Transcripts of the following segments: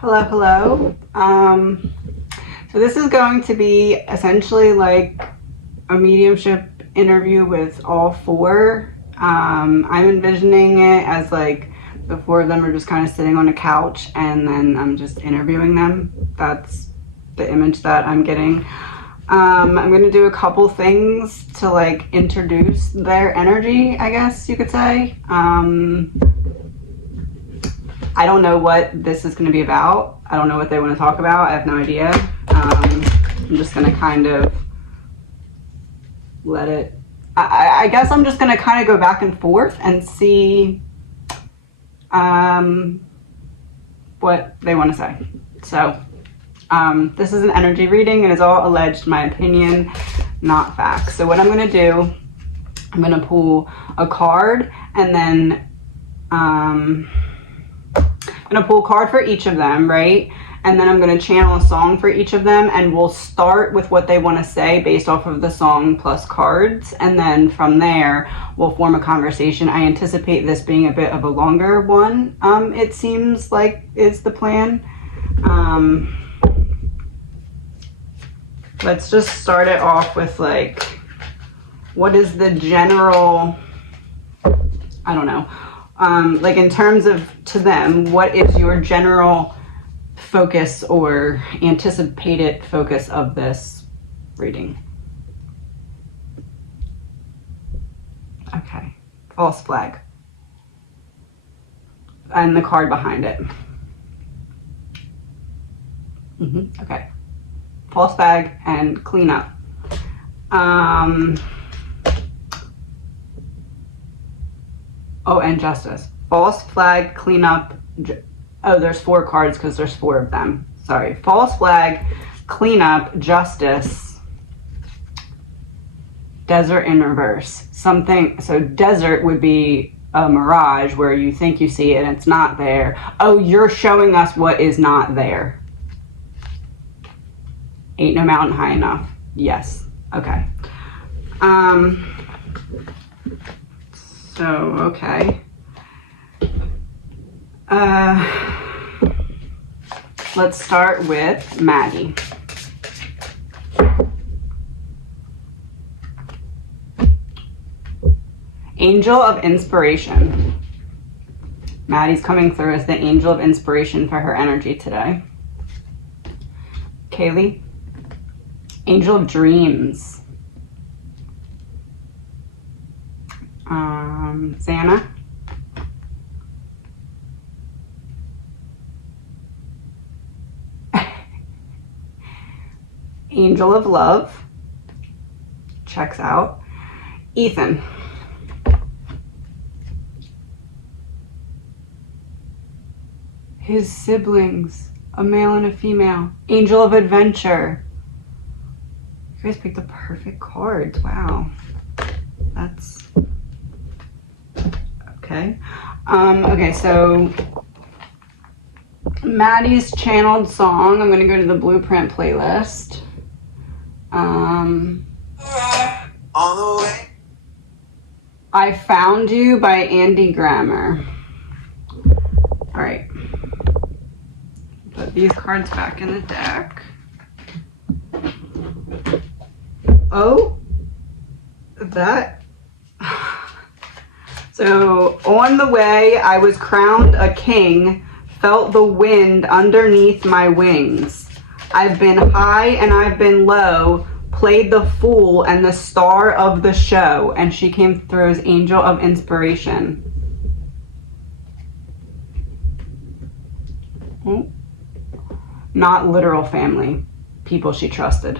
Hello, hello. So this is going to be essentially like a mediumship interview with all four. I'm envisioning it as like the four of them are just kind of sitting on a couch and then I'm just interviewing them. That's the image that I'm getting. I'm going to do a couple things to like introduce their energy, I guess you could say. I don't know what this is going to be about. I don't know what they want to talk about. I have no idea. I'm just going to kind of let it... I guess I'm just going to kind of go back and forth and see what they want to say. So this is an energy reading. It is all alleged, my opinion, not facts. So what I'm going to do, I'm going to pull a card and then... I'm going to pull a card for each of them, right? And then I'm going to channel a song for each of them, and we'll start with what they want to say based off of the song plus cards, and then from there we'll form a conversation. I anticipate this being a bit of a longer one. It seems like is the plan. Let's just start it off with like, what is the general, I don't know, like in terms of to them, what is your general focus or anticipated focus of this reading? Okay, false flag. And the card behind it. Okay, false flag and clean up. Oh, and justice. False flag, clean up. Oh, there's 4 cards because there's 4 of them. Sorry. False flag, clean up, justice, desert in reverse. Something, so desert would be a mirage where you think you see it and it's not there. Oh, you're showing us what is not there. Ain't no mountain high enough. Yes. Okay. So, okay. Let's start with Maddie. Angel of Inspiration. Maddie's coming through as the Angel of Inspiration for her energy today. Kaylee. Angel of Dreams. Zanna. Angel of Love. Checks out. Ethan. His siblings. A male and a female. Angel of Adventure. You guys picked the perfect cards. Wow. That's... Okay. Okay, so Maddie's channeled song. I'm going to go to the Blueprint playlist. I Found You by Andy Grammer. All right. Put these cards back in the deck. Oh, that... So, on the way, I was crowned a king, felt the wind underneath my wings. I've been high and I've been low, played the fool and the star of the show. And she came through as Angel of Inspiration. Not literal family, people she trusted,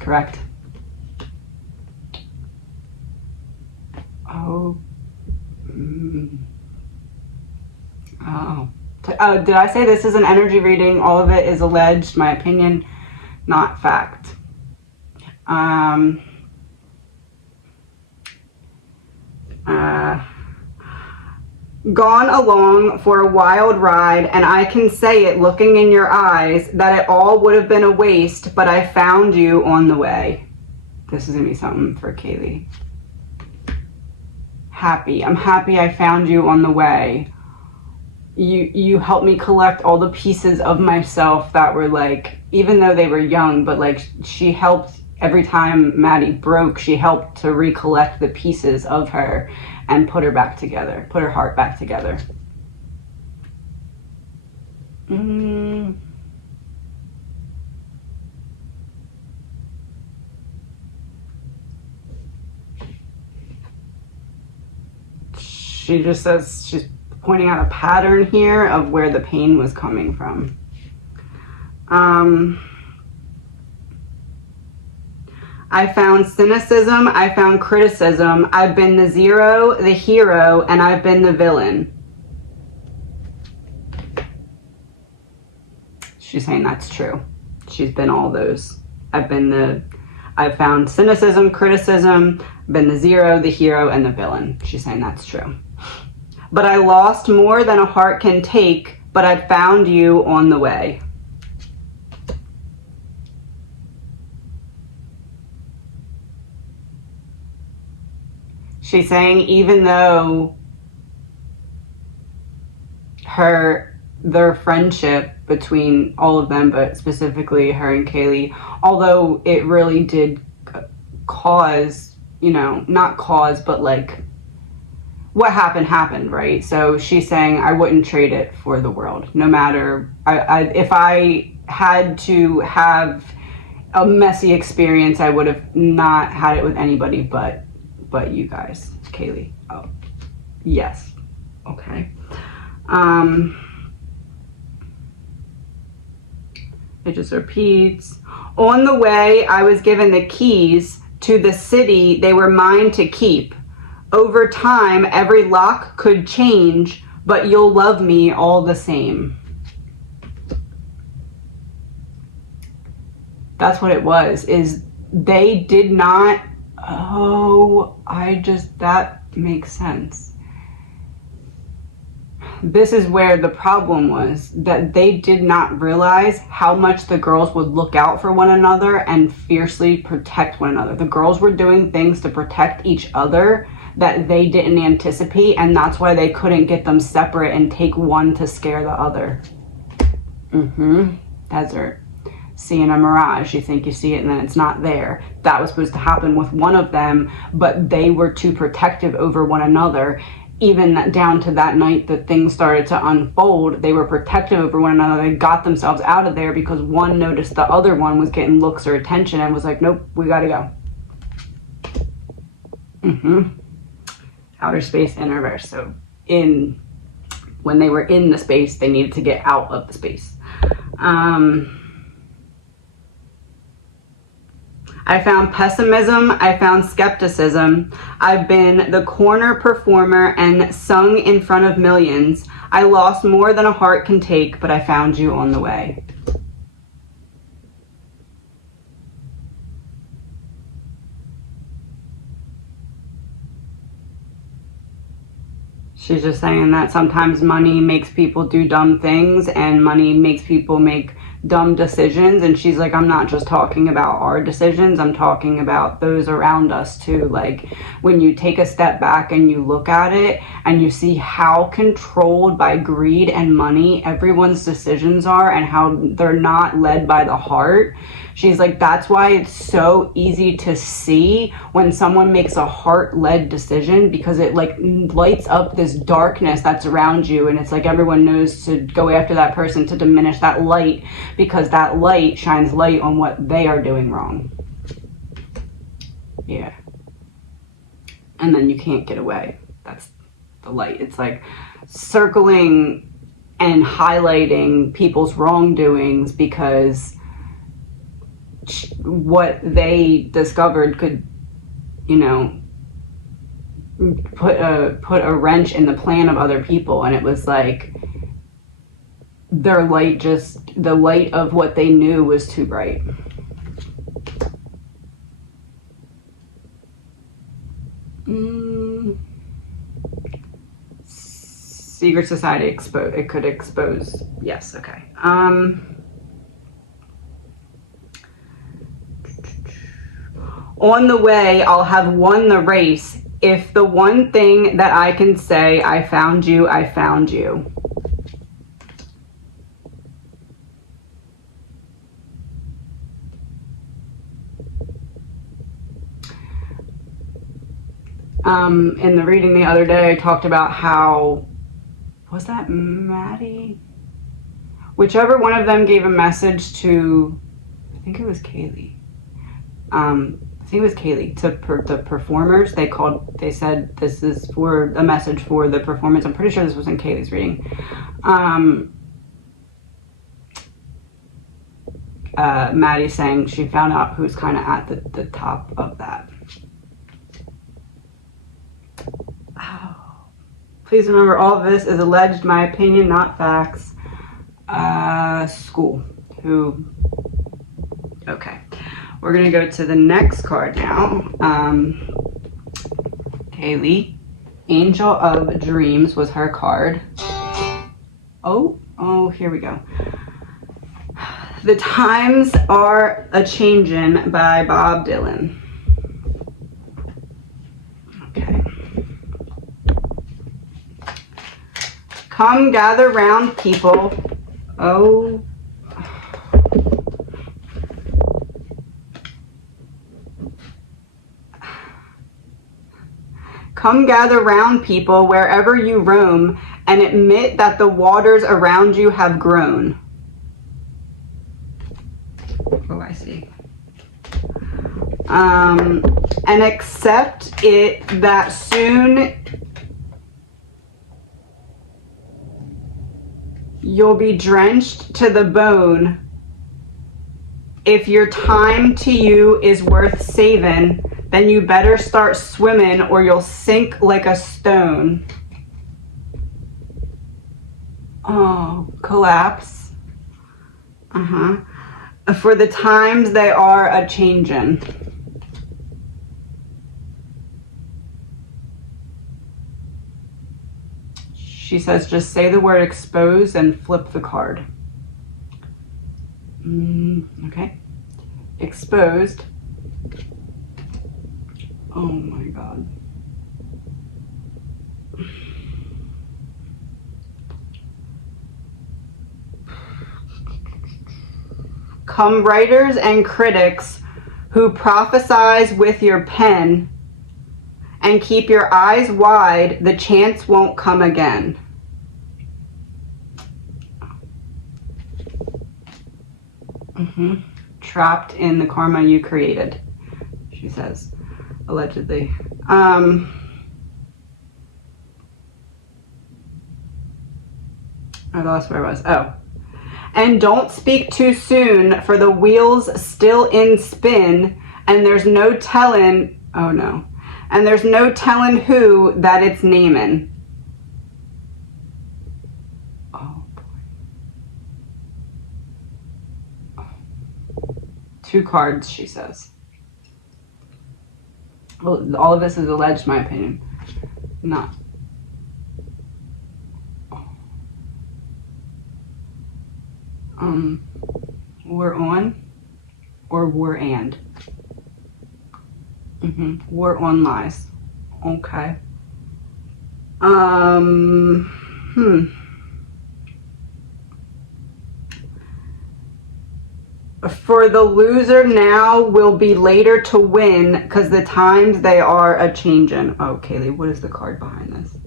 correct? Oh. Oh, did I say this is an energy reading? All of it is alleged, my opinion, not fact. Gone along for a wild ride, and I can say it looking in your eyes that it all would have been a waste, but I found you on the way. This is gonna be something for Kaylee. Happy. I'm happy I found you on the way. you helped me collect all the pieces of myself that were like, even though they were young, but like she helped every time Maddie broke, she helped to recollect the pieces of her and put her back together, put her heart back together. She just says she's pointing out a pattern here of where the pain was coming from. I found cynicism, I found criticism, I've been the zero, the hero, and I've been the villain. She's saying that's true. She's been all those. I've found cynicism, criticism, been the zero, the hero, and the villain. She's saying that's true. But I lost more than a heart can take, but I found you on the way. She's saying even though their friendship between all of them, but specifically her and Kaylee, although it really did cause, not cause, but like what happened, right? So she's saying I wouldn't trade it for the world. No matter, if I had to have a messy experience, I would have not had it with anybody but you guys. Kaylee. Oh, yes. Okay. It just repeats. On the way, I was given the keys to the city they were mine to keep. Over time, every lock could change, but you'll love me all the same. That's what it was, is they did not, that makes sense. This is where the problem was, that they did not realize how much the girls would look out for one another and fiercely protect one another. The girls were doing things to protect each other that they didn't anticipate, and that's why they couldn't get them separate and take one to scare the other. Desert. Seeing a mirage, you think you see it and then it's not there. That was supposed to happen with one of them, but they were too protective over one another. Even down to that night that things started to unfold, they were protective over one another. They got themselves out of there because one noticed the other one was getting looks or attention and was like, nope, we gotta go. Outer space, inner verse. So when they were in the space, they needed to get out of the space. I found pessimism, I found skepticism. I've been the corner performer and sung in front of millions. I lost more than a heart can take, but I found you on the way. She's just saying that sometimes money makes people do dumb things and money makes people make dumb decisions. And she's like, I'm not just talking about our decisions, I'm talking about those around us too. Like when you take a step back and you look at it and you see how controlled by greed and money everyone's decisions are and how they're not led by the heart. She's like, that's why it's so easy to see when someone makes a heart-led decision, because it like lights up this darkness that's around you, and it's like everyone knows to go after that person to diminish that light, because that light shines light on what they are doing wrong. Yeah. And then you can't get away. That's the light. It's like circling and highlighting people's wrongdoings, because what they discovered could, put a wrench in the plan of other people. And it was like their light, the light of what they knew was too bright. Secret society it could expose. Yes, okay. On the way, I'll have won the race. If the one thing that I can say, I found you, I found you. In the reading the other day, I talked about how, was that Maddie? Whichever one of them gave a message to, I think it was Kaylee. I think it was Kaylee, to the performers. They said this is for a message for the performance. I'm pretty sure this was in Kaylee's reading. Maddie saying she found out who's kind of at the top of that. Oh. Please remember, all of this is alleged, my opinion, not facts. School. Who? Okay. We're going to go to the next card now. Kaylee. Angel of Dreams was her card. Oh, here we go. The Times Are A-Changin' by Bob Dylan. Okay. Come gather round, people. Oh. Come gather round, people, wherever you roam, and admit that the waters around you have grown. Oh, I see. And accept it that soon you'll be drenched to the bone. If your time to you is worth saving, then you better start swimming or you'll sink like a stone. Oh, collapse. For the times they are a-changin'. She says just say the word expose and flip the card. Okay. Exposed. Oh my God. Come writers and critics who prophesize with your pen, and keep your eyes wide, the chance won't come again. Trapped in the karma you created, she says, allegedly. I lost where I was. Oh. And don't speak too soon, for the wheel's still in spin, and there's no telling, oh no, and there's no telling who that it's naming. Oh boy. 2 cards, she says. Well, all of this is alleged, my opinion. Not. War on or war and? War on lies. Okay. For the loser now will be later to win, because the times they are a-changin'. Oh, Kaylee, what is the card behind this?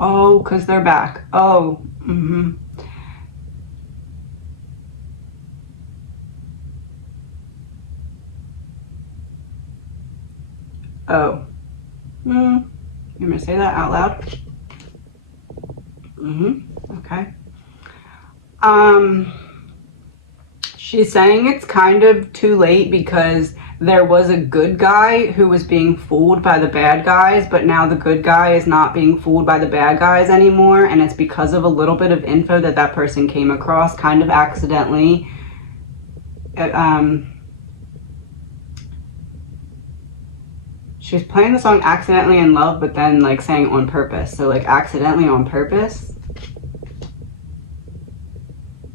Oh, because they're back. Oh, Oh. You want me to say that out loud? Okay. She's saying it's kind of too late because there was a good guy who was being fooled by the bad guys, but now the good guy is not being fooled by the bad guys anymore, and it's because of a little bit of info that that person came across kind of accidentally. She's playing the song Accidentally in Love, but then like saying on purpose. So like accidentally on purpose.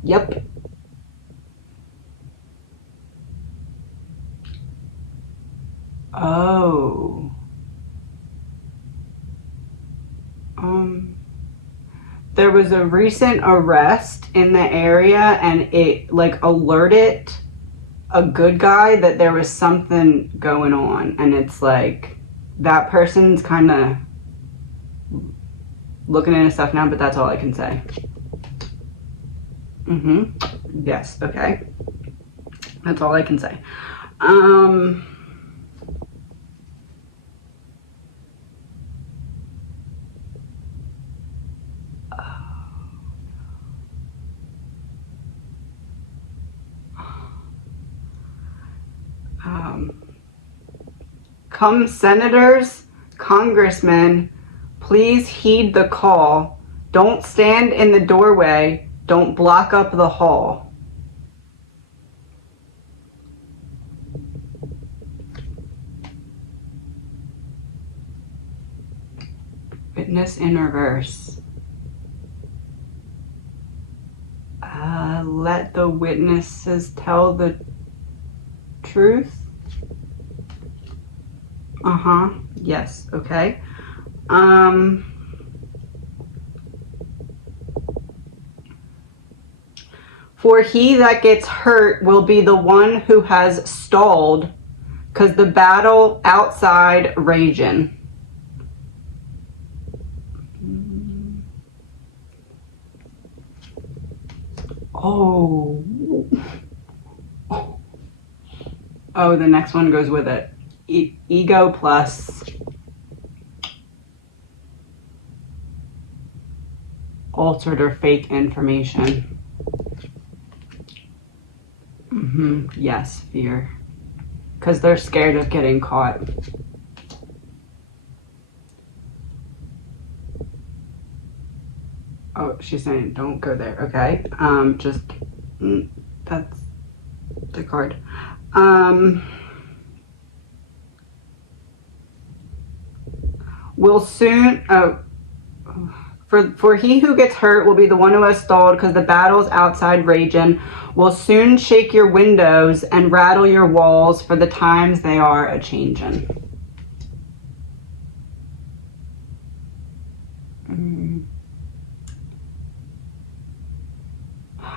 Yep. Oh. There was a recent arrest in the area, and it like alerted a good guy, that there was something going on, and it's like that person's kind of looking into stuff now, but that's all I can say. Yes, okay. That's all I can say. Come senators, congressmen, please heed the call. Don't stand in the doorway. Don't block up the hall. Witness in reverse. Let the witnesses tell the truth. Yes, okay. For he that gets hurt will be the one who has stalled, 'cause the battle outside raging. Oh, the next one goes with it. Ego plus altered or fake information. Yes, fear. Because they're scared of getting caught. Oh, she's saying don't go there. Okay. That's the card. Will soon, for he who gets hurt will be the one who has stalled, because the battle's outside raging. Will soon shake your windows and rattle your walls, for the times they are a-changin'.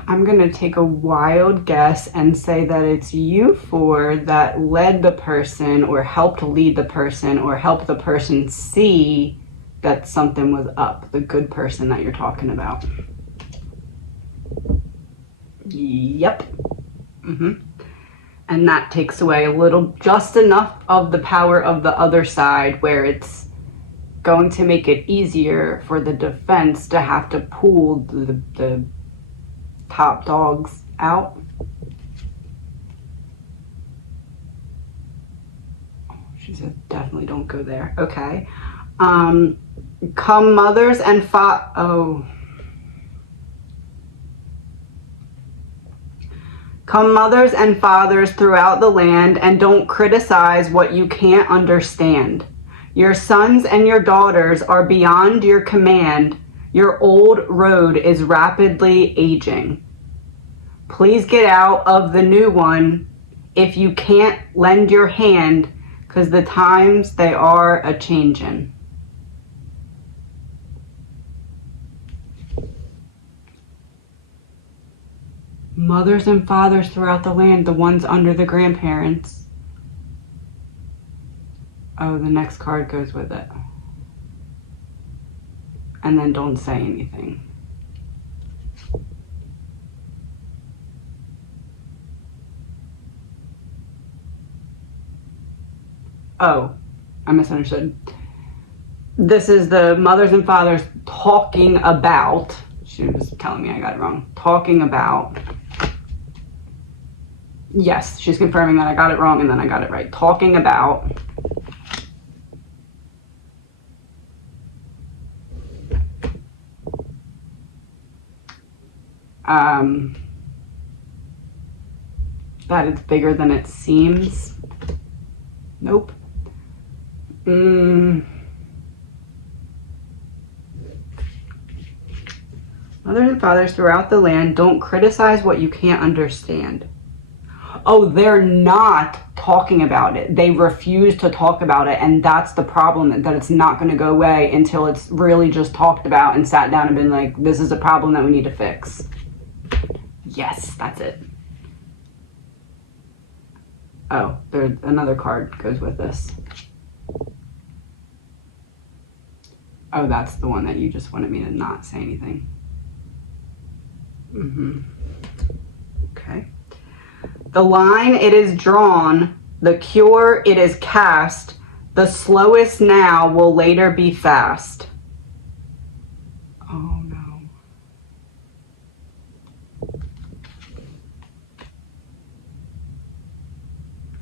I'm going to take a wild guess and say that it's you four that led the person, or helped lead the person, or helped the person see that something was up. The good person that you're talking about. Yep. And that takes away a little, just enough of the power of the other side, where it's going to make it easier for the defense to have to pull the top dogs out. She said definitely don't go there. Okay. Come mothers and Come mothers and fathers throughout the land, and don't criticize what you can't understand. Your sons and your daughters are beyond your command. Your old road is rapidly aging. Please get out of the new one. If you can't, lend your hand, 'cause the times they are a-changin'. Mothers and fathers throughout the land, the ones under the grandparents. Oh, the next card goes with it. And then don't say anything. Oh, I misunderstood. This is the mothers and fathers talking about. She was telling me I got it wrong. Talking about. Yes, she's confirming that I got it wrong and then I got it right. Talking about. That it's bigger than it seems. Nope. Mothers and fathers throughout the land, don't criticize what you can't understand. Oh, they're not talking about it. They refuse to talk about it, and that's the problem, that it's not going to go away until it's really just talked about and sat down and been like, this is a problem that we need to fix. Yes, that's it. Oh, there's another card goes with this. Oh, that's the one that you just wanted me to not say anything. Okay. The line it is drawn, the cure it is cast, the slowest now will later be fast. Oh no.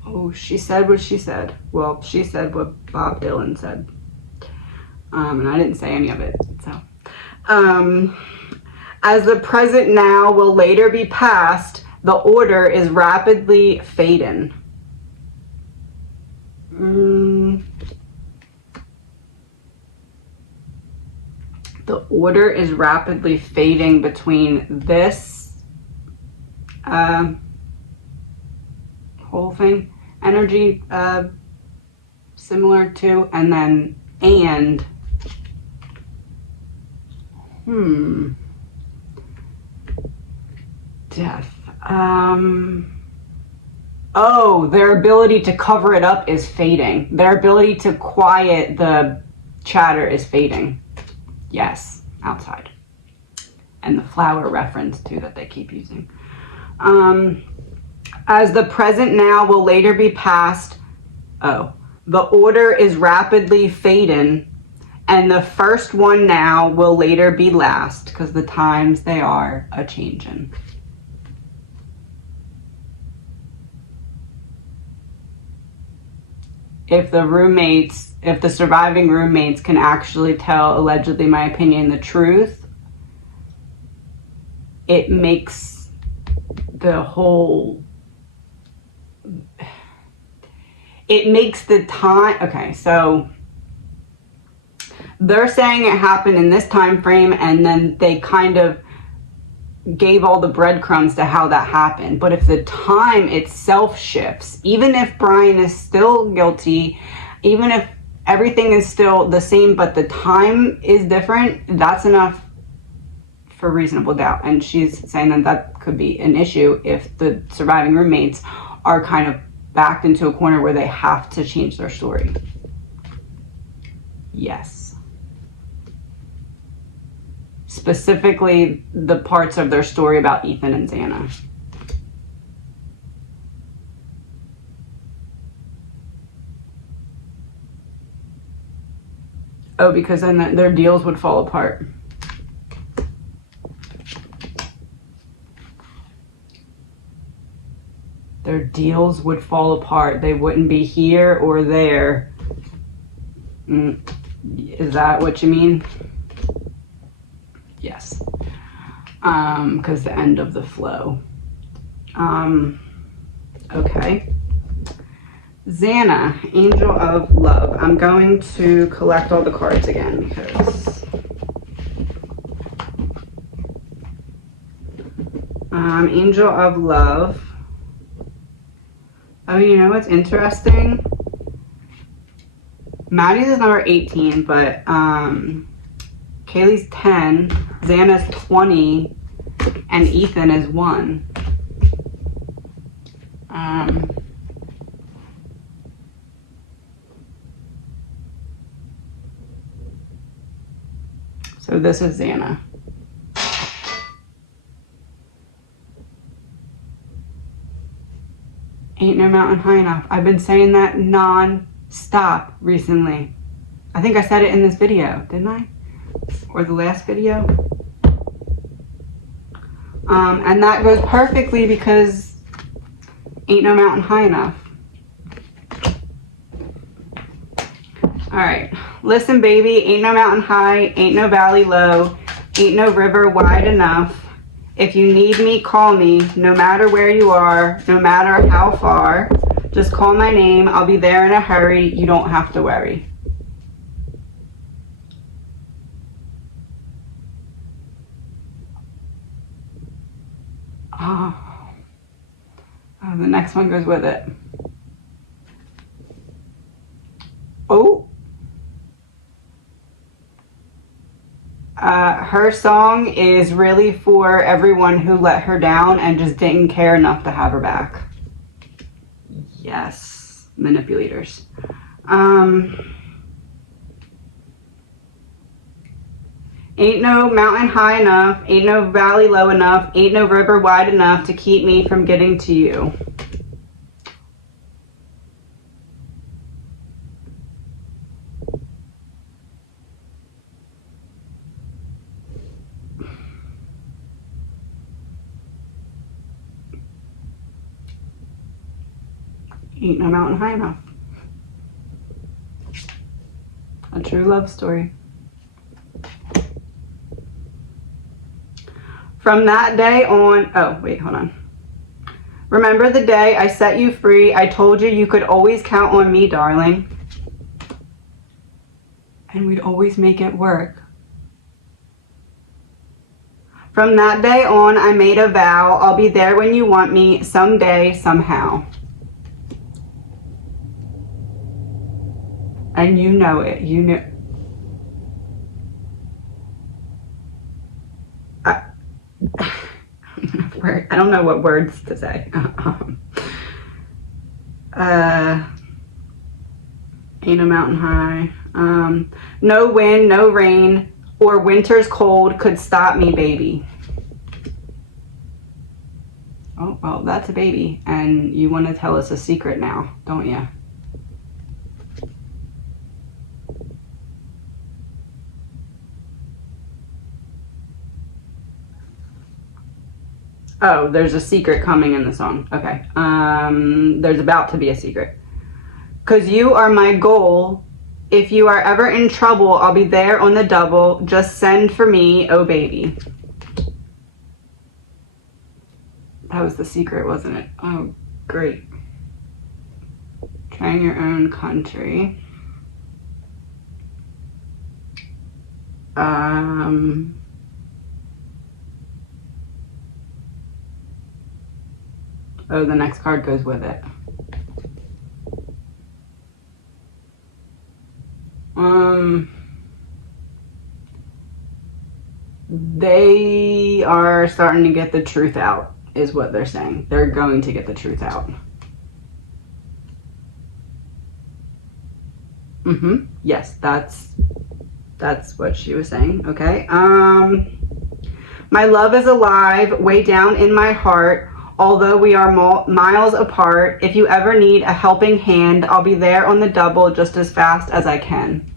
Oh, she said what she said. Well, she said what Bob Dylan said. And I didn't say any of it, so. As the present now will later be past, the order is rapidly fading. The order is rapidly fading between this whole thing, energy similar to, and then death. Oh, their ability to cover it up is fading. Their ability to quiet the chatter is fading. Yes, outside. And the flower reference too that they keep using. As the present now will later be past. Oh, the order is rapidly fading, and the first one now will later be last, because the times they are a changing. If the surviving roommates can actually tell, allegedly, my opinion, the truth, it makes the whole, it makes the time, okay, so they're saying it happened in this time frame, and then they kind of gave all the breadcrumbs to how that happened. But if the time itself shifts, even if Brian is still guilty, even if everything is still the same, but the time is different, that's enough for reasonable doubt. And she's saying that that could be an issue if the surviving roommates are kind of backed into a corner where they have to change their story. Yes. Specifically, the parts of their story about Ethan and Xana. Oh, because then their deals would fall apart. Their deals would fall apart. They wouldn't be here or there. Is that what you mean? Yes. Because the end of the flow. Okay. Xana, Angel of Love. I'm going to collect all the cards again because Angel of Love. Oh, you know what's interesting? Maddie's is number 18, but Kaylee's 10, Xana's 20, and Ethan is 1. So this is Xana. Ain't no mountain high enough. I've been saying that non-stop recently. I think I said it in this video, didn't I? Or the last video. And that goes perfectly because ain't no mountain high enough. Alright, listen baby, ain't no mountain high, ain't no valley low, ain't no river wide enough. If you need me, call me, no matter where you are, no matter how far. Just call my name, I'll be there in a hurry, you don't have to worry. Oh, the next one goes with it. Oh. Her song is really for everyone who let her down and just didn't care enough to have her back. Yes, manipulators. Ain't no mountain high enough, ain't no valley low enough, ain't no river wide enough to keep me from getting to you. Ain't no mountain high enough. A true love story. From that day on, oh, wait, hold on. Remember the day I set you free? I told you you could always count on me, darling. And we'd always make it work. From that day on, I made a vow. I'll be there when you want me, someday, somehow. And you know it. You know. I don't know what words to say. Ain't a mountain high. No wind, no rain, or winter's cold could stop me, baby. Oh, well, that's a baby. And you want to tell us a secret now, don't you? Oh, there's a secret coming in the song. Okay. There's about to be a secret. 'Cause you are my goal. If you are ever in trouble, I'll be there on the double. Just send for me, oh baby. That was the secret, wasn't it? Oh, great. Trying your own country. Oh, the next card goes with it. They are starting to get the truth out, is what they're saying. They're going to get the truth out. Yes, that's what she was saying. Okay. My love is alive, way down in my heart. Although we are miles apart, if you ever need a helping hand, I'll be there on the double just as fast as I can.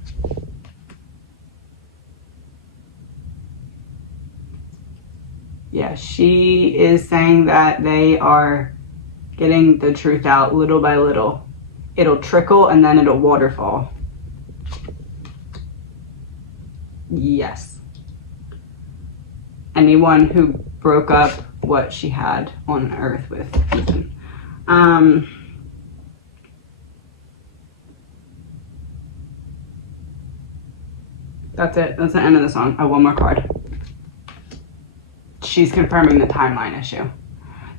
Yeah, she is saying that they are getting the truth out little by little. It'll trickle and then it'll waterfall. Yes. Anyone who broke up what she had on earth with Ethan. That's it. That's the end of the song. Oh, one more card. She's confirming the timeline issue.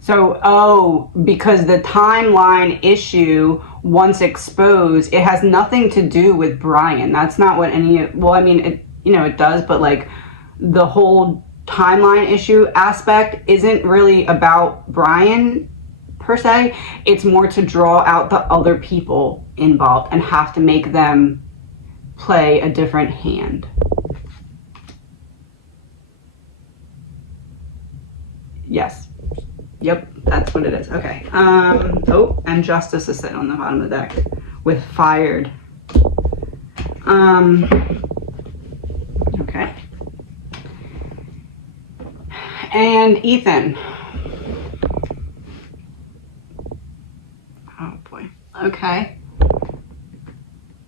So, because the timeline issue, once exposed, it has nothing to do with Brian. That's not what well, I mean, it does, but like the whole timeline issue aspect isn't really about Brian per se. It's more to draw out the other people involved and have to make them play a different hand. Yes. Yep, that's what it is. Okay. Oh, and Justice is sitting on the bottom of the deck with fired. Okay. And Ethan. Oh boy. Okay.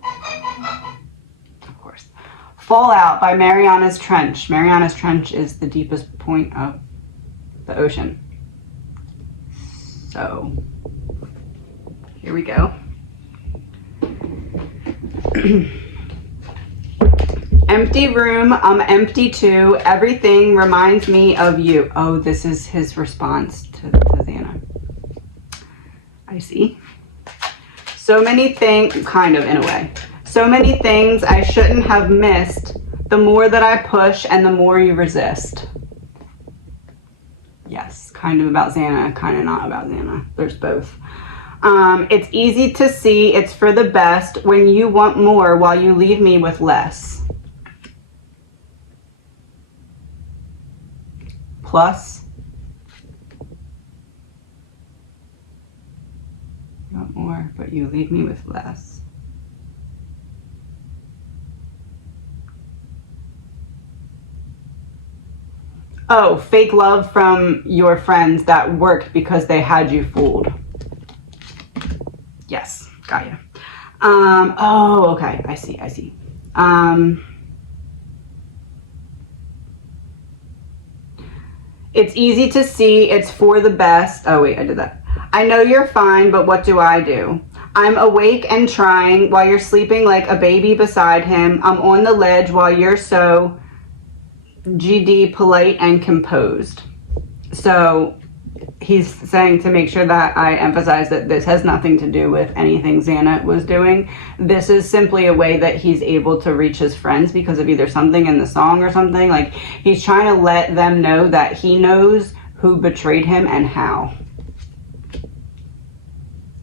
Of course. Fallout by Mariana's Trench. Mariana's Trench is the deepest point of the ocean. So, here we go. Empty room, I'm empty too. Everything reminds me of you. Oh, this is his response to Xana. I see. So many things, kind of in a way. So many things I shouldn't have missed. The more that I push and the more you resist. Yes, kind of about Xana, kind of not about Xana. There's both. It's easy to see it's for the best when you want more while you leave me with less. Plus, you want more, but you leave me with less. Oh, fake love from your friends that worked because they had you fooled. Yes, got you. Oh, okay, I see. It's easy to see it's for the best. Oh wait, I did that. I know you're fine, but what do? I'm awake and trying while you're sleeping like a baby beside him. I'm on the ledge while you're so GD, polite and composed. So he's saying to make sure that I emphasize that this has nothing to do with anything Xana was doing. This is simply a way that he's able to reach his friends because of either something in the song or something. Like, he's trying to let them know that he knows who betrayed him and how.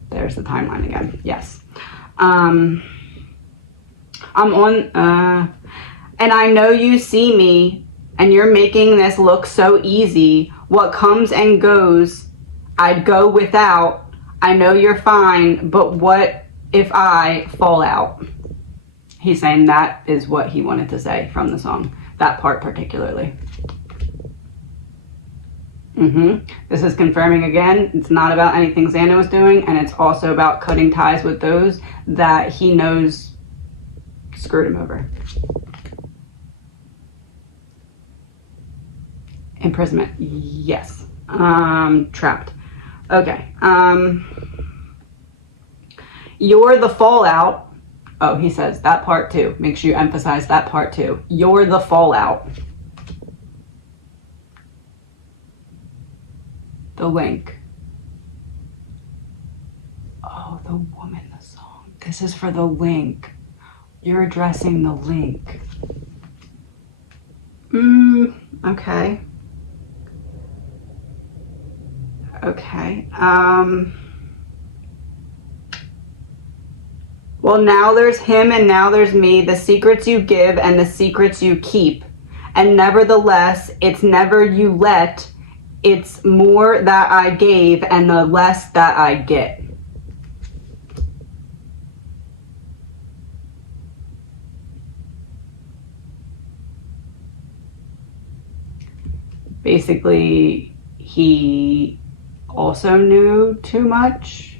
There's the timeline again. Yes. I'm on, and I know you see me and you're making this look so easy. What comes and goes, I'd go without. I know you're fine, but what if I fall out? He's saying that is what he wanted to say from the song, that part particularly. This is confirming again, it's not about anything Xana was doing, and it's also about cutting ties with those that he knows screwed him over. Imprisonment, yes. Trapped. Okay. You're the fallout. Oh, he says that part too. Make sure you emphasize that part too. You're the fallout. The link. Oh, the woman, the song. This is for the link. You're addressing the link. Okay. Okay. Well, now there's him and now there's me, the secrets you give and the secrets you keep. And nevertheless, it's never you let, it's more that I gave and the less that I get. Basically, he also knew too much.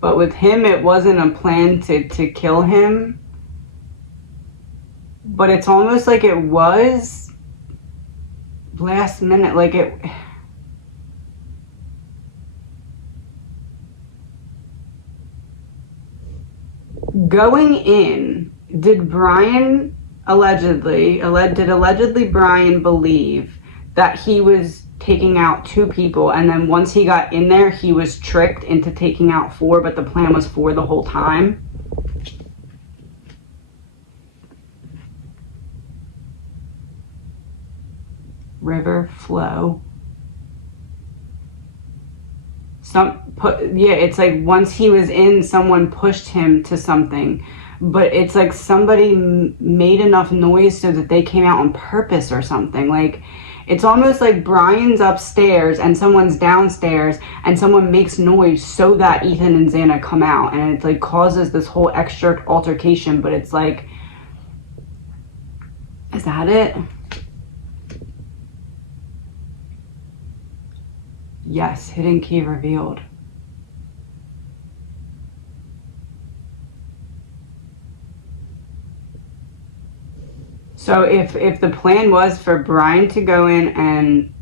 But with him, it wasn't a plan to kill him. But it's almost like it was last minute, like it... Going in, did Brian allegedly Brian believe that he was taking out 2 people, and then once he got in there, he was tricked into taking out 4, but the plan was 4 the whole time? River flow. It's like once he was in, someone pushed him to something, but it's like somebody made enough noise so that they came out on purpose or something. Like, it's almost like Brian's upstairs and someone's downstairs and someone makes noise so that Ethan and Xana come out, and it like causes this whole extra altercation. But it's like, is that it? Yes, hidden key revealed. So if the plan was for Brian to go in and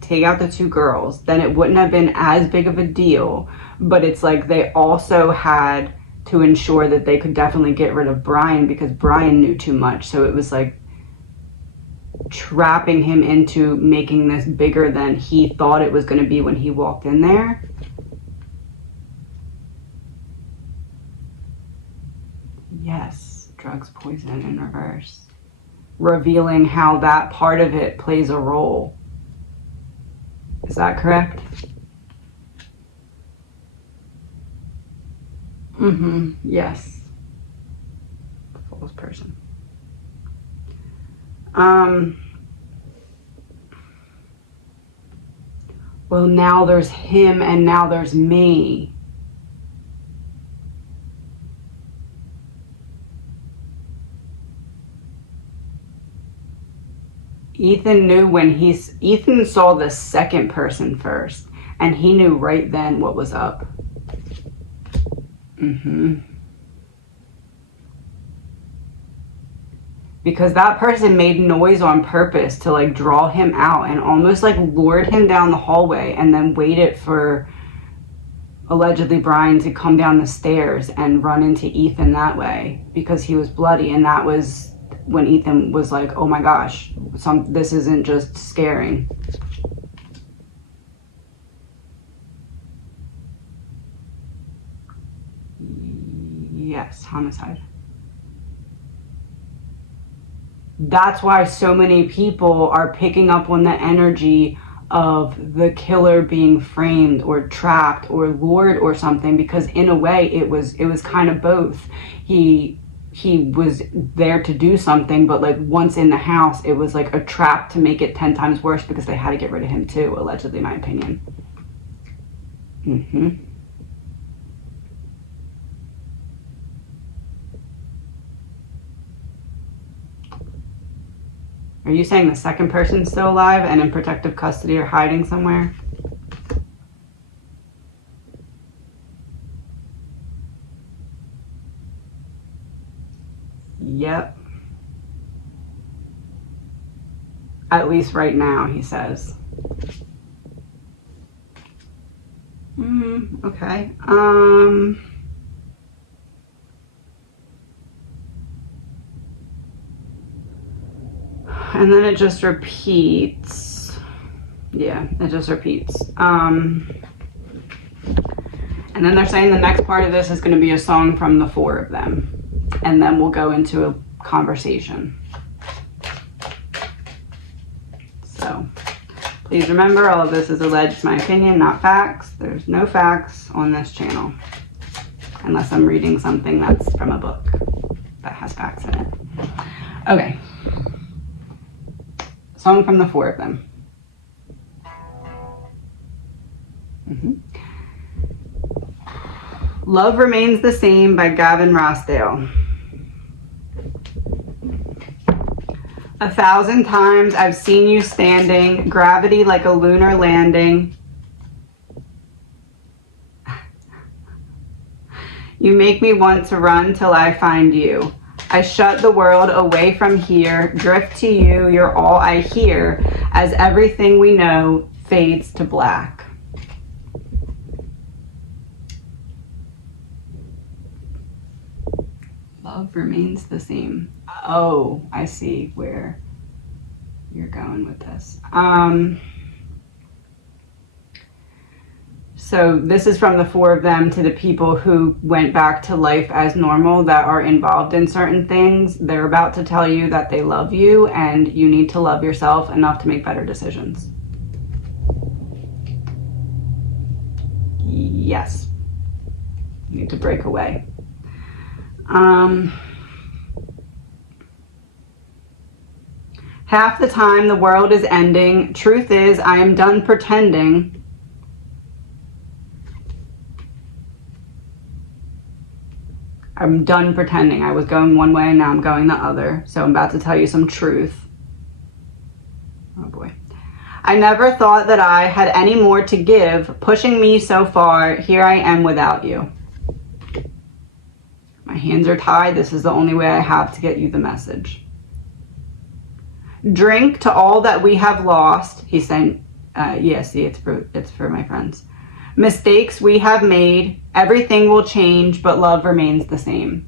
take out the 2 girls, then it wouldn't have been as big of a deal. But it's like they also had to ensure that they could definitely get rid of Brian because Brian knew too much. So it was like trapping him into making this bigger than he thought it was going to be when he walked in there. Yes, drugs, poison in reverse. Revealing how that part of it plays a role. Is that correct? Yes. False person. Well, now there's him and now there's me. Ethan knew Ethan saw the second person first, and he knew right then what was up. Because that person made noise on purpose to like draw him out and almost like lured him down the hallway and then waited for allegedly Brian to come down the stairs and run into Ethan that way because he was bloody. And that was when Ethan was like, oh my gosh, this isn't just scaring. Yes, homicide. That's why so many people are picking up on the energy of the killer being framed or trapped or lured or something, because in a way it was kind of both. He was there to do something, but like once in the house it was like a trap to make it 10 times worse because they had to get rid of him too, allegedly, my opinion. Are you saying the second person's still alive and in protective custody or hiding somewhere? Yep. At least right now, he says. Okay. And then it just repeats. Yeah, it just repeats. And then they're saying the next part of this is going to be a song from the 4 of them. And then we'll go into a conversation. So, please remember, all of this is alleged, my opinion, not facts. There's no facts on this channel. Unless I'm reading something that's from a book that has facts in it. Okay. Song from the 4 of them. Love Remains the Same by Gavin Rossdale. 1,000 times I've seen you standing, gravity like a lunar landing. You make me want to run till I find you. I shut the world away from here, drift to you, you're all I hear, as everything we know fades to black. Love remains the same. Oh, I see where you're going with this. So this is from the 4 of them to the people who went back to life as normal that are involved in certain things. They're about to tell you that they love you and you need to love yourself enough to make better decisions. Yes. You need to break away. Half the time the world is ending. Truth is, I am done pretending. I'm done pretending. I was going one way and now I'm going the other. So I'm about to tell you some truth. Oh boy. I never thought that I had any more to give. Pushing me so far. Here I am without you. My hands are tied. This is the only way I have to get you the message. Drink to all that we have lost. He's saying, yeah, see, it's for my friends. Mistakes we have made. Everything will change, but love remains the same.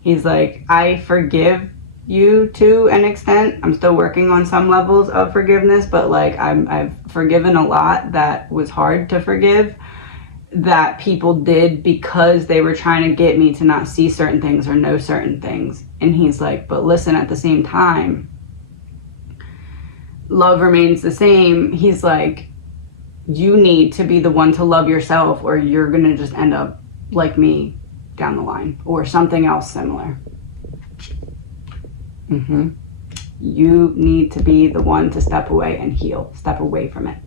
He's like, I forgive you to an extent. I'm still working on some levels of forgiveness, but like I've forgiven a lot that was hard to forgive, that people did because they were trying to get me to not see certain things or know certain things. And he's like, but listen, at the same time, love remains the same. He's like, You need to be the one to love yourself, or you're going to just end up like me down the line, or something else similar. You need to be the one to step away and heal. Step away from it.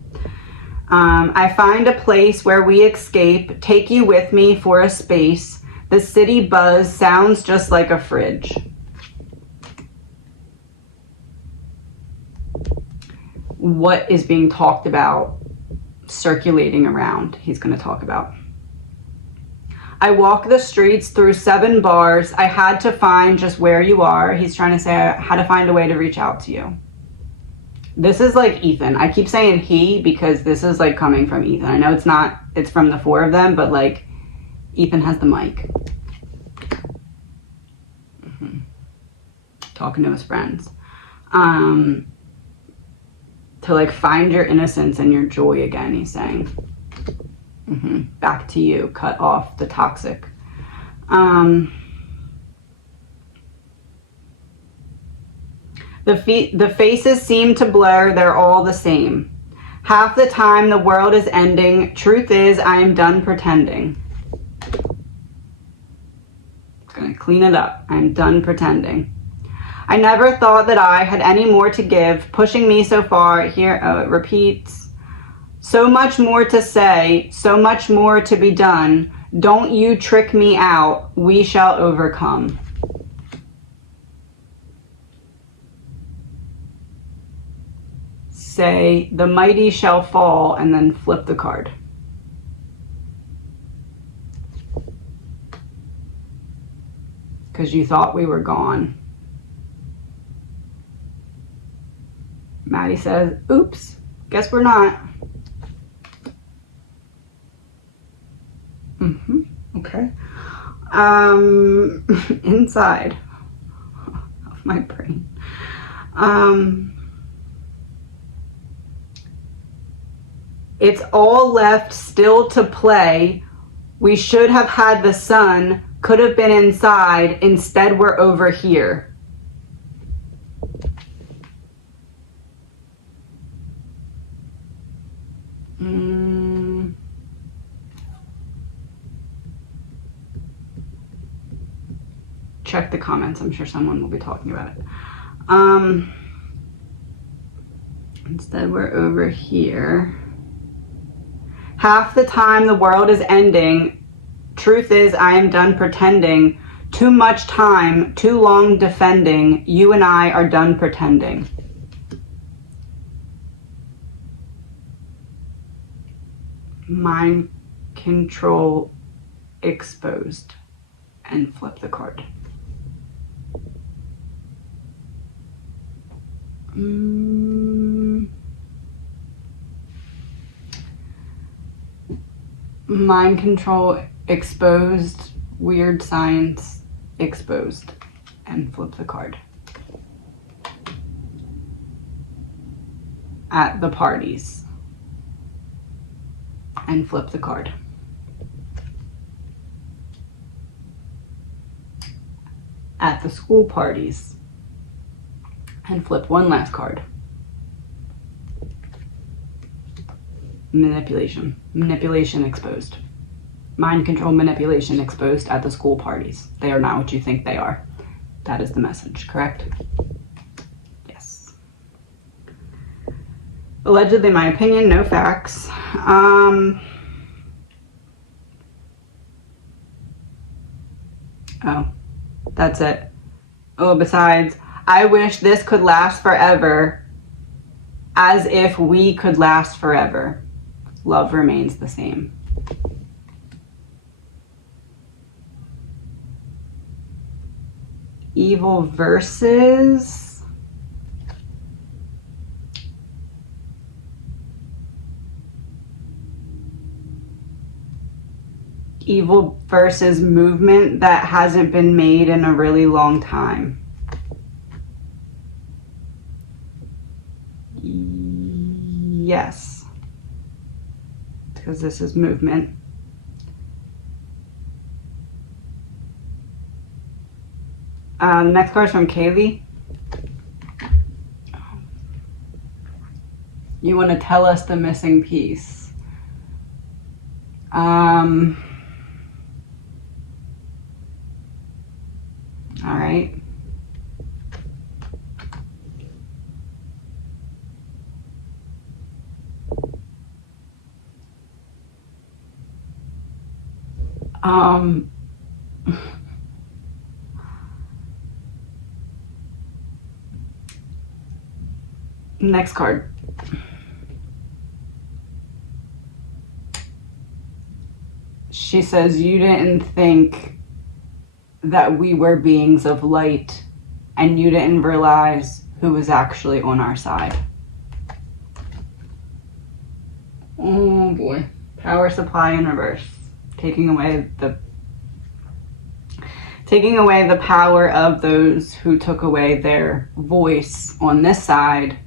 I find a place where we escape. Take you with me for a space. The city buzz sounds just like a fridge. What is being talked about, circulating around, he's going to talk about. I walk the streets through 7 bars. I had to find just where you are. He's trying to say I had to find a way to reach out to you. This is like Ethan. I keep saying he because this is like coming from Ethan. I know it's not, it's from the 4 of them, but like Ethan has the mic. Talking to his friends. To like find your innocence and your joy again, he's saying. Back to you. Cut off the toxic. The faces seem to blur. They're all the same. Half the time the world is ending. Truth is, I am done pretending. Gonna clean it up. I'm done pretending. I never thought that I had any more to give, pushing me so far. Here, it repeats. So much more to say, so much more to be done. Don't you trick me out. We shall overcome. Say, the mighty shall fall, and then flip the card. Because you thought we were gone. Maddie says, oops, guess we're not. Okay. Inside of my brain. It's all left still to play. We should have had the sun, could have been inside. Instead, we're over here. Check the comments. I'm sure someone will be talking about it. Instead, we're over here. Half the time the world is ending. Truth is, I am done pretending. Too much time, too long defending. You and I are done pretending. Mind control exposed. And flip the card. Mind control exposed. Weird science exposed. And flip the card. At the parties. And flip the card. At the school parties. And flip one last card. Manipulation. Manipulation exposed. Mind control manipulation exposed at the school parties. They are not what you think they are. That is the message, correct? Yes. Allegedly, my opinion, no facts. Oh, that's it. Oh, besides, I wish this could last forever, as if we could last forever. Love remains the same. Evil versus movement that hasn't been made in a really long time. Yes, because this is movement. The next card is from Kaylee. You want to tell us the missing piece. All right. Next card. She says, you didn't think that we were beings of light, and you didn't realize who was actually on our side. Oh boy. Power supply in reverse. Taking away the power of those who took away their voice on this side.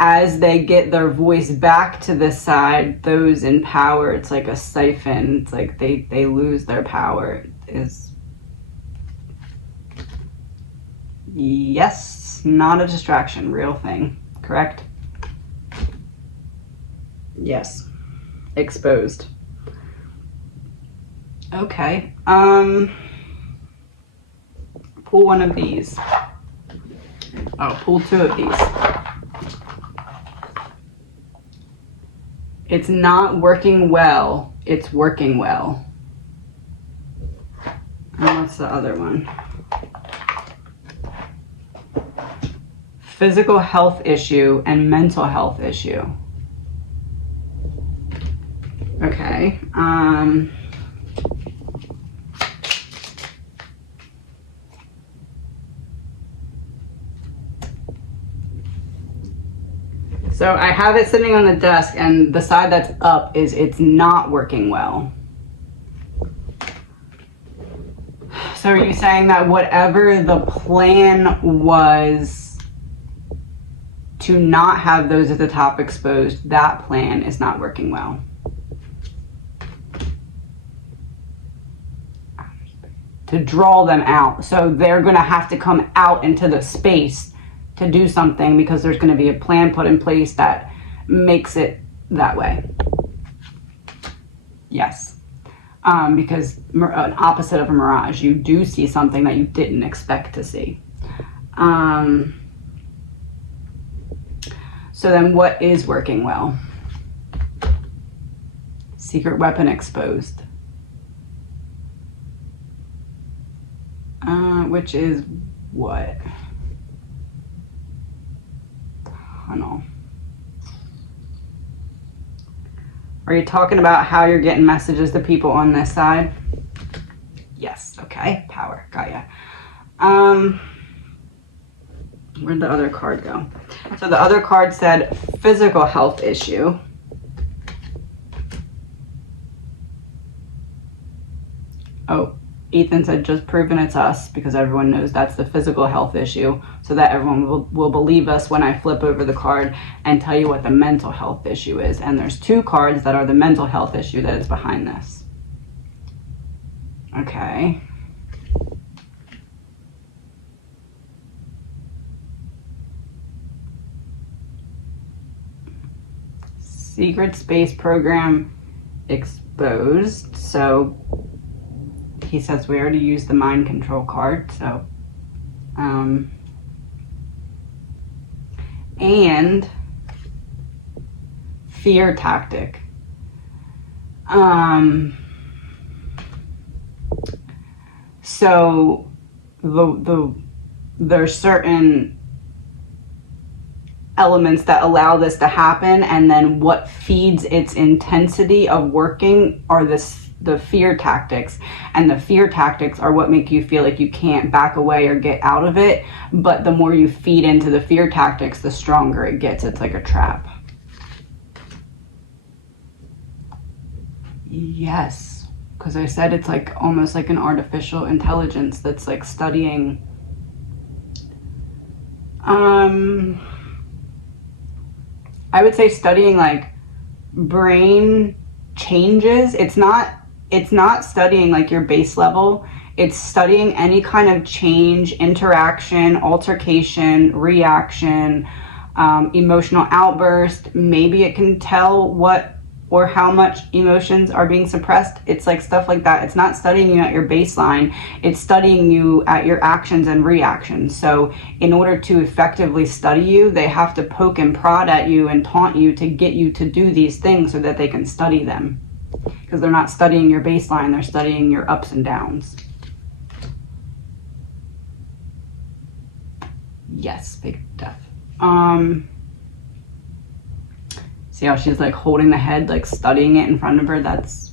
As they get their voice back to this side, those in power, it's like a siphon. It's like they lose their power. Yes, not a distraction, real thing, correct? Yes, exposed. Okay, pull one of these. Oh, pull two of these. It's not working well, it's working well. And what's the other one? Physical health issue and mental health issue. Okay. So I have it sitting on the desk, and the side that's up is it's not working well. So are you saying that whatever the plan was to not have those at the top exposed, that plan is not working well? To draw them out. So they're going to have to come out into the space to do something because there's going to be a plan put in place that makes it that way. Yes. Because an opposite of a mirage, you do see something that you didn't expect to see. So then what is working well? Secret weapon exposed. Which is what? I don't know. Are you talking about how you're getting messages to people on this side? Yes, okay, power, got ya. Where'd the other card go? So the other card said physical health issue. Oh, Ethan said just proving it's us, because everyone knows that's the physical health issue, so that everyone will believe us when I flip over the card and tell you what the mental health issue is. And there's two cards that are the mental health issue that is behind this. Okay. Secret space program exposed. So he says we already used the mind control card, so and fear tactic. So there's certain elements that allow this to happen, and then what feeds its intensity of working are the fear tactics, and the fear tactics are what make you feel like you can't back away or get out of it. But the more you feed into the fear tactics, the stronger it gets. It's like a trap. Yes, because I said it's like almost like an artificial intelligence that's like studying I would say studying like brain changes. It's not studying like your base level. It's studying any kind of change, interaction, altercation, reaction, emotional outburst. Maybe it can tell what or how much emotions are being suppressed. It's like stuff like that. It's not studying you at your baseline. It's studying you at your actions and reactions. So in order to effectively study you, they have to poke and prod at you and taunt you to get you to do these things so that they can study them. Because they're not studying your baseline, they're studying your ups and downs. Yes, big death. See how she's like holding the head, like studying it in front of her? That's...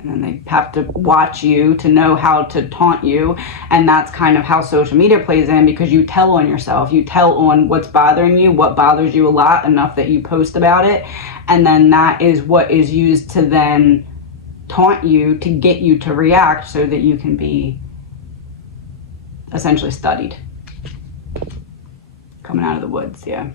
And then they have to watch you to know how to taunt you. And that's kind of how social media plays in, because you tell on yourself. You tell on what's bothering you, what bothers you a lot, enough that you post about it. And then that is what is used to then taunt you to get you to react so that you can be essentially studied. Coming out of the woods, yeah.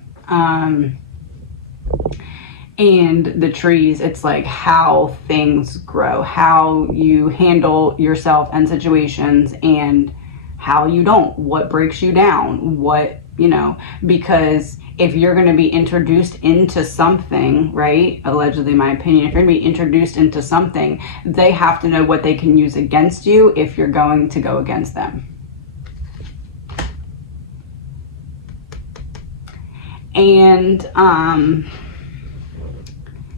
And the trees, it's like how things grow, how you handle yourself and situations, and how you don't, what breaks you down, what, you know, because if you're going to be introduced into something, right, allegedly, my opinion, if you're going to be introduced into something, they have to know what they can use against you if you're going to go against them. And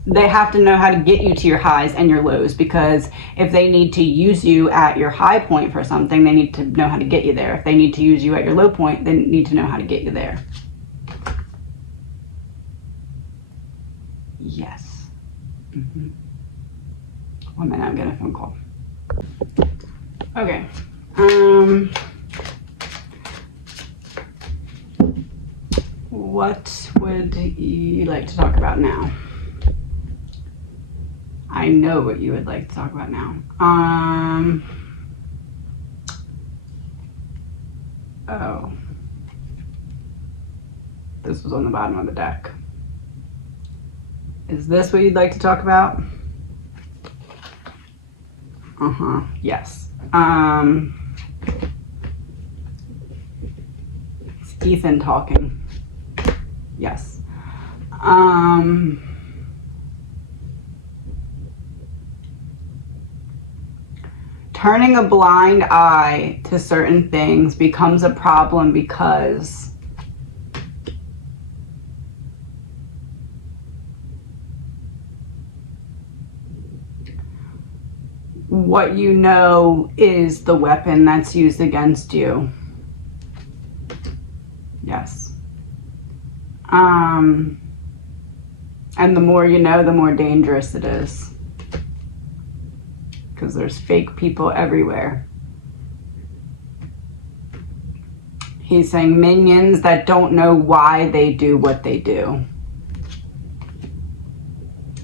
they have to know how to get you to your highs and your lows, because if they need to use you at your high point for something, they need to know how to get you there. If they need to use you at your low point, they need to know how to get you there. Yes. 1 minute, I'm getting a phone call. Okay. What would you like to talk about now? I know what you would like to talk about now. Oh. This was on the bottom of the deck. Is this what you'd like to talk about? Yes. It's Ethan talking. Yes. Turning a blind eye to certain things becomes a problem because what you know is the weapon that's used against you. Yes. And the more you know, the more dangerous it is. Because there's fake people everywhere. He's saying minions that don't know why they do what they do.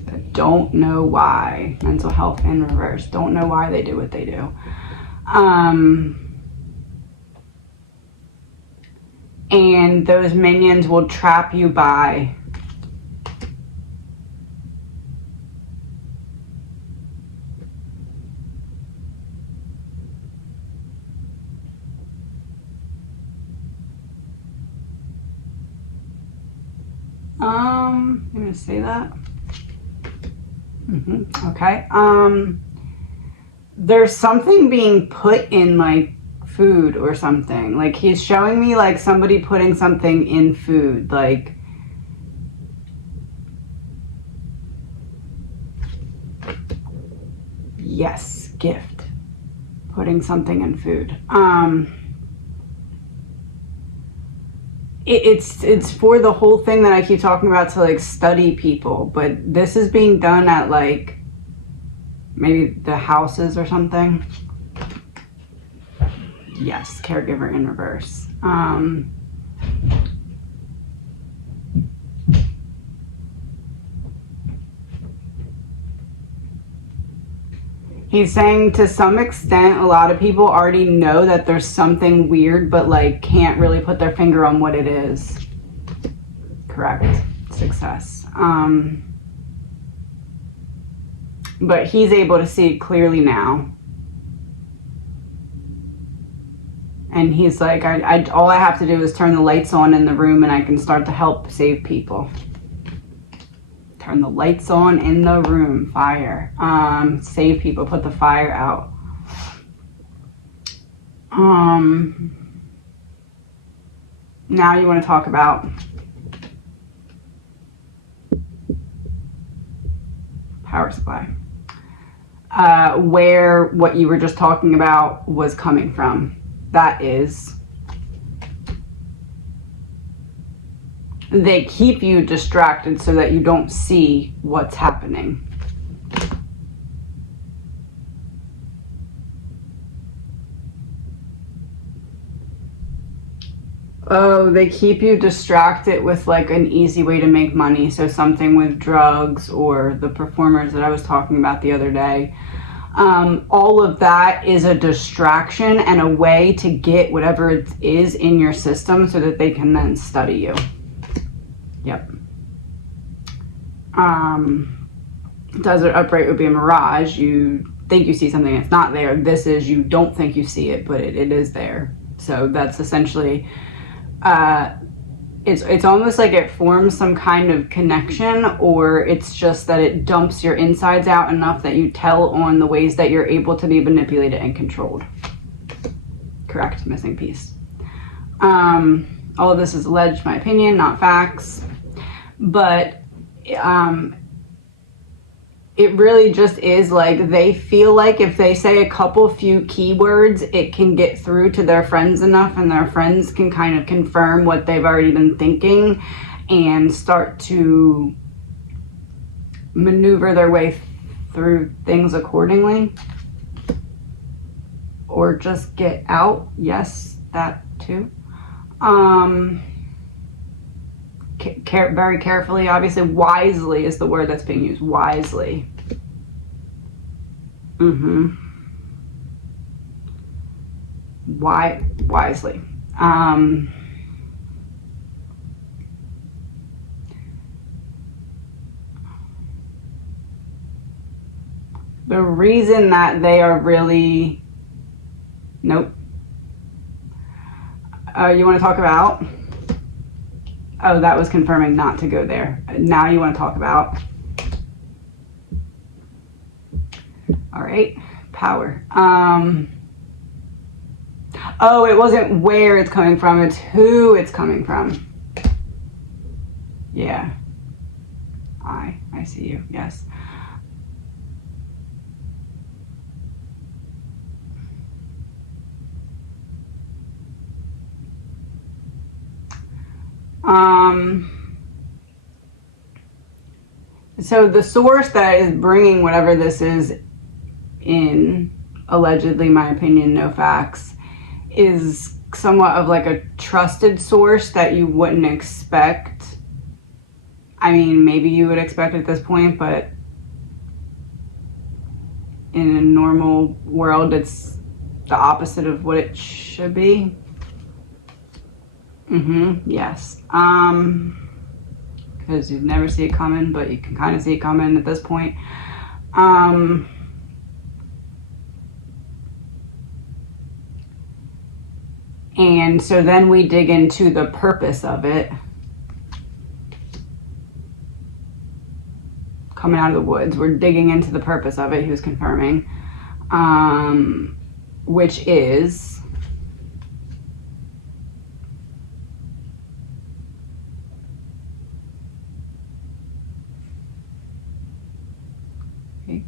That don't know why. Mental health in reverse. Don't know why they do what they do. And those minions will trap you by I'm gonna say that. Okay. There's something being put in like food or something. Like he's showing me like somebody putting something in food, like yes, gift. Putting something in food. It's for the whole thing that I keep talking about, to like study people, but this is being done at like maybe the houses or something. Yes, caregiver in reverse. He's saying to some extent, a lot of people already know that there's something weird, but like can't really put their finger on what it is. Correct. Success. But he's able to see it clearly now. And he's like, all I have to do is turn the lights on in the room and I can start to help save people. Turn the lights on in the room. Fire. Save people. Put the fire out. Now you want to talk about power supply. Where what you were just talking about was coming from. That is, they keep you distracted so that you don't see what's happening. Oh, they keep you distracted with like an easy way to make money. So something with drugs or the performers that I was talking about the other day. All of that is a distraction and a way to get whatever it is in your system so that they can then study you. Yep. Desert upright would be a mirage. You think you see something that's not there. This is you don't think you see it, but it is there. So that's essentially, it's almost like it forms some kind of connection, or it's just that it dumps your insides out enough that you tell on the ways that you're able to be manipulated and controlled. Correct, missing piece. All of this is alleged, my opinion, not facts. But it really just is like they feel like if they say a couple few keywords, it can get through to their friends enough, and their friends can kind of confirm what they've already been thinking and start to maneuver their way through things accordingly. Or just get out. Yes, that too. Very carefully, obviously. Wisely is the word that's being used. Wisely. Wisely. The reason that they are really... Nope. You want to talk about... Oh, that was confirming not to go there. Now you want to talk about... All right, power. Oh, it wasn't where it's coming from, it's who it's coming from. Yeah. I see you, yes. So the source that is bringing whatever this is in, allegedly, my opinion, no facts, is somewhat of like a trusted source that you wouldn't expect. I mean, maybe you would expect at this point, but in a normal world, it's the opposite of what it should be. Yes. Because you'd never see it coming, but you can kind of see it coming at this point. And so then we dig into the purpose of it. Coming out of the woods, we're digging into the purpose of it, he was confirming. Which is...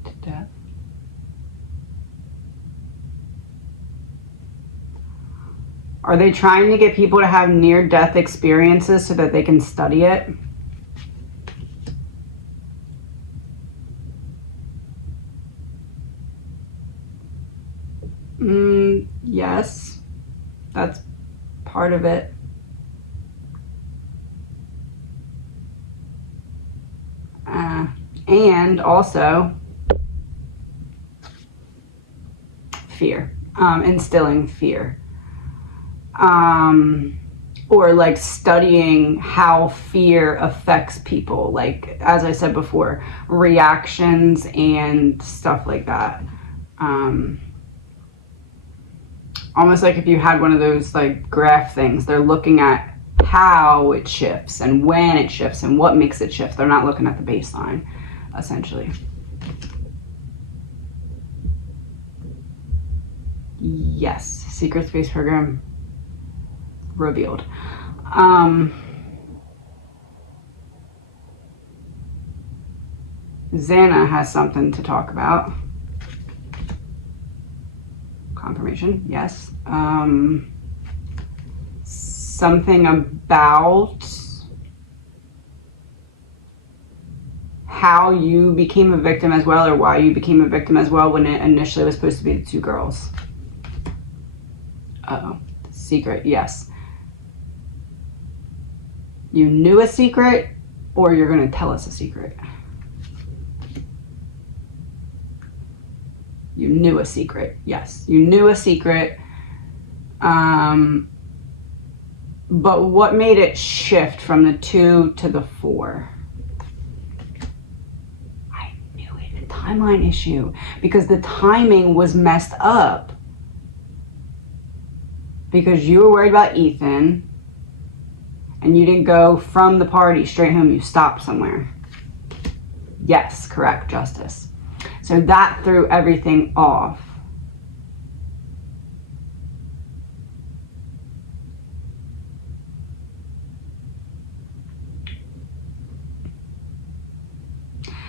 to death. Are they trying to get people to have near-death experiences so that they can study it? Yes, that's part of it. And also fear, instilling fear, or like studying how fear affects people, like as I said before, reactions and stuff like that. Almost like if you had one of those like graph things, they're looking at how it shifts and when it shifts and what makes it shift. They're not looking at the baseline, essentially. Yes, secret space program revealed. Xana has something to talk about. Confirmation, yes. Something about how you became a victim as well, or why you became a victim as well, when it initially was supposed to be the 2 girls. Uh-oh. Secret, yes. You knew a secret, or you're going to tell us a secret. You knew a secret, yes. You knew a secret. But what made it shift from the 2 to the 4? I knew it, a timeline issue, because the timing was messed up. Because you were worried about Ethan, and you didn't go from the party straight home, you stopped somewhere. Yes, correct, Justice. So that threw everything off.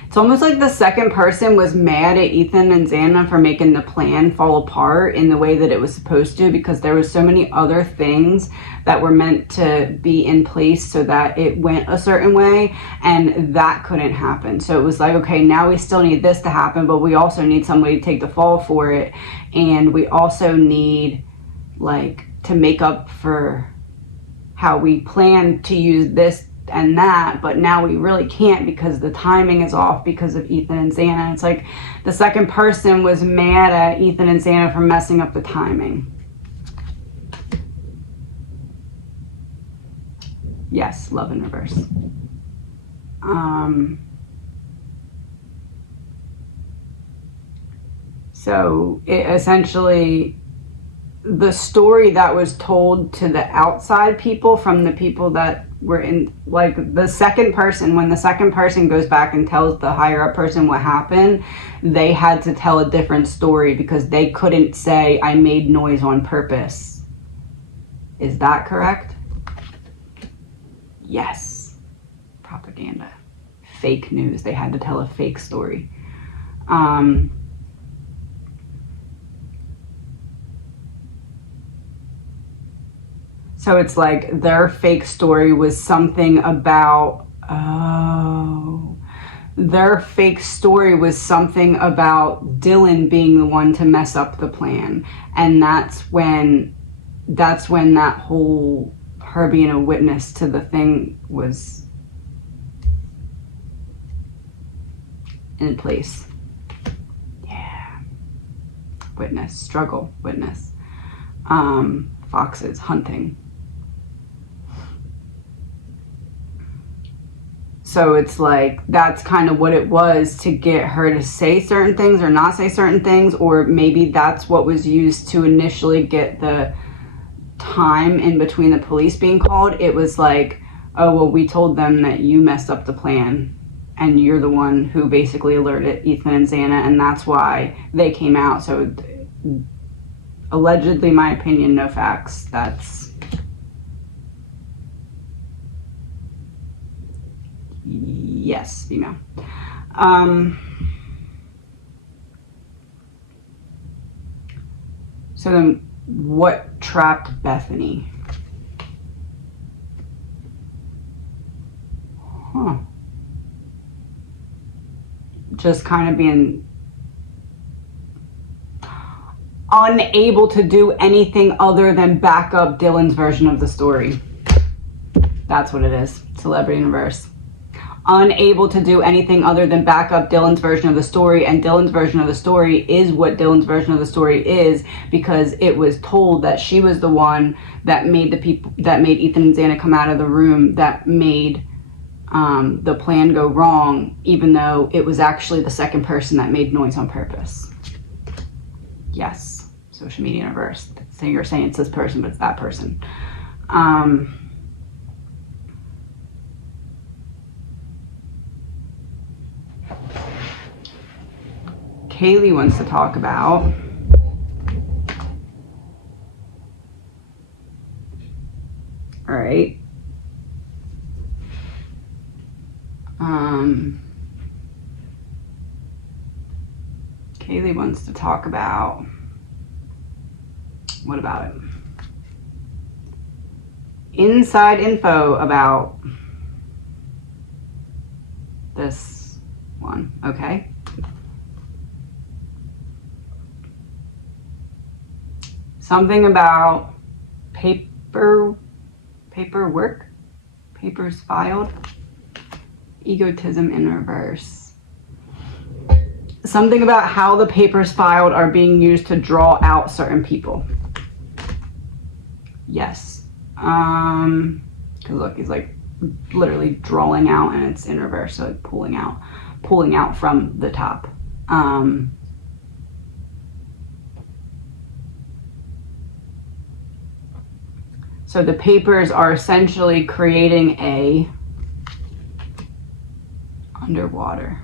It's almost like the second person was mad at Ethan and Zanna for making the plan fall apart in the way that it was supposed to, because there was so many other things that were meant to be in place so that it went a certain way, and that couldn't happen. So it was like, okay, now we still need this to happen, but we also need somebody to take the fall for it, and we also need, like, to make up for how we planned to use this and that, but now we really can't because the timing is off because of Ethan and Xana. It's like the second person was mad at Ethan and Xana for messing up the timing. Yes, love in reverse. So it essentially, the story that was told to the outside people from the people that were in, like, the second person, when the second person goes back and tells the higher up person what happened, they had to tell a different story because they couldn't say, I made noise on purpose. Is that correct? Yes. Propaganda. Fake news. They had to tell a fake story. So it's like their fake story was something about, their fake story was something about Dylan being the one to mess up the plan. And that's when that whole, her being a witness to the thing was in place. Yeah. Witness, struggle, witness. Foxes, hunting. So it's like, that's kind of what it was to get her to say certain things or not say certain things, or maybe that's what was used to initially get the time in between the police being called. It was like, oh, well, we told them that you messed up the plan and you're the one who basically alerted Ethan and Xana, and that's why they came out. So allegedly, my opinion, no facts. That's... Yes, female. So then what trapped Bethany? Huh. Just kind of being unable to do anything other than back up Dylan's version of the story. That's what it is. Celebrity in reverse. Unable to do anything other than back up Dylan's version of the story, and Dylan's version of the story is what Dylan's version of the story is, because it was told that she was the one that made Ethan and Xana come out of the room, that made the plan go wrong, even though it was actually the second person that made noise on purpose. Yes, social media in reverse. So you're saying it's this person, but it's that person. Kaylee wants to talk about. All right. Kaylee wants to talk about, what about it? Inside info about this one, okay? Something about paperwork, papers filed, egotism in reverse. Something about how the papers filed are being used to draw out certain people. Yes. Because look, he's like literally drawing out and it's in reverse, so like pulling out from the top. So the papers are essentially creating a underwater.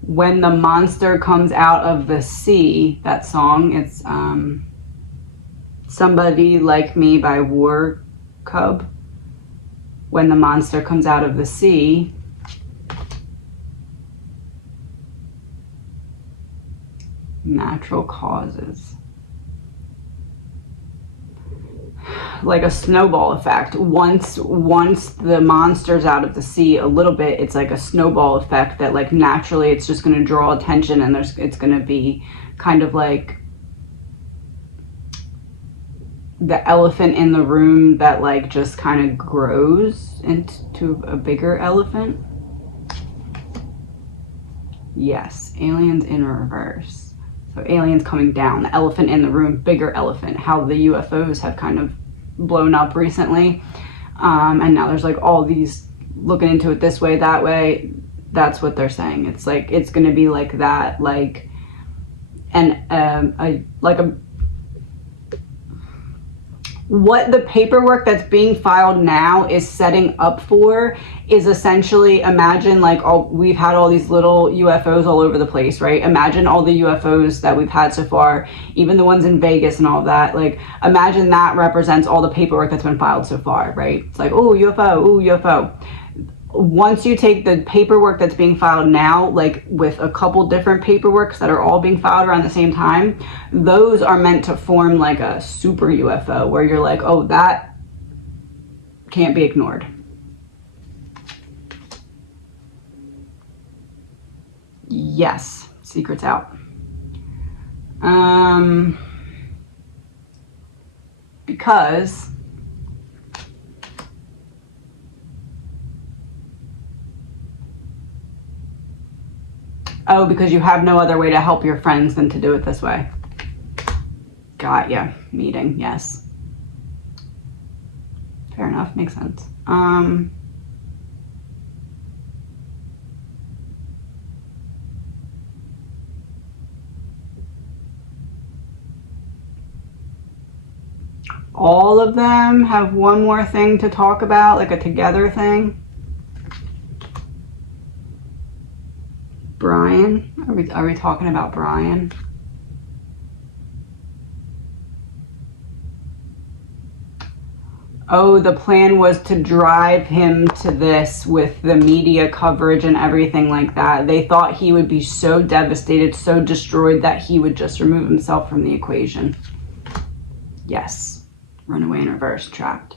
When the monster comes out of the sea, that song, it's Somebody Like Me by War Cub. When the monster comes out of the sea, natural causes. Like a snowball effect. Once the monster's out of the sea a little bit, it's like a snowball effect that like naturally it's just going to draw attention, and it's going to be kind of like the elephant in the room that like just kind of grows into a bigger elephant. Yes, aliens in reverse. So aliens coming down, the elephant in the room, bigger elephant, how the UFOs have kind of blown up recently. And now there's like all these looking into it this way, that way. That's what they're saying. It's like, it's going to be like that, like, and what the paperwork that's being filed now is setting up for is essentially, imagine like we've had all these little UFOs all over the place, right? Imagine all the UFOs that we've had so far, even the ones in Vegas and all of that. Like, imagine that represents all the paperwork that's been filed so far, right? It's like, oh, UFO, oh, UFO. Once you take the paperwork that's being filed now, like with a couple different paperworks that are all being filed around the same time, those are meant to form like a super UFO where you're like, oh, that can't be ignored. Yes, secret's out. Because because you have no other way to help your friends than to do it this way. Got ya. Meeting, yes. Fair enough, makes sense. All of them have one more thing to talk about, like a together thing. Brian? Are we talking about Brian? Oh, the plan was to drive him to this with the media coverage and everything like that. They thought he would be so devastated, so destroyed that he would just remove himself from the equation. Yes. Runaway in reverse, trapped.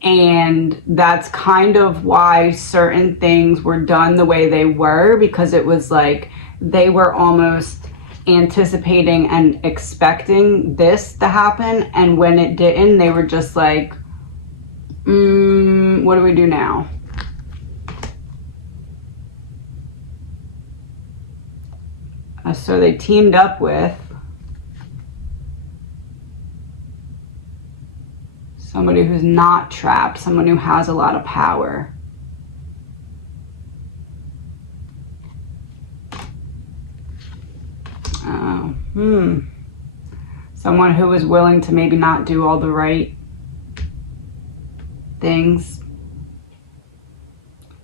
And that's kind of why certain things were done the way they were, because it was like they were almost anticipating and expecting this to happen, and when it didn't, they were just like, what do we do now? So they teamed up with somebody who's not trapped, someone who has a lot of power. Someone who was willing to maybe not do all the right things.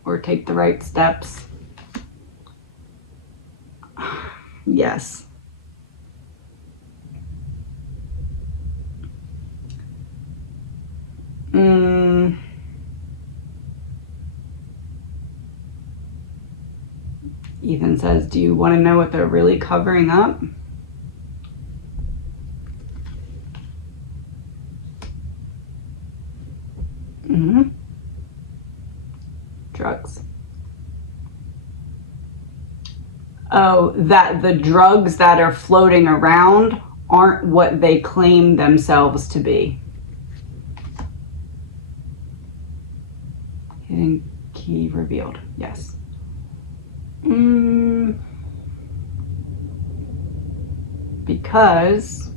or take the right steps. Yes. Ethan says, do you want to know what they're really covering up? Drugs. Oh, that the drugs that are floating around aren't what they claim themselves to be. Hidden key revealed. Yes. Because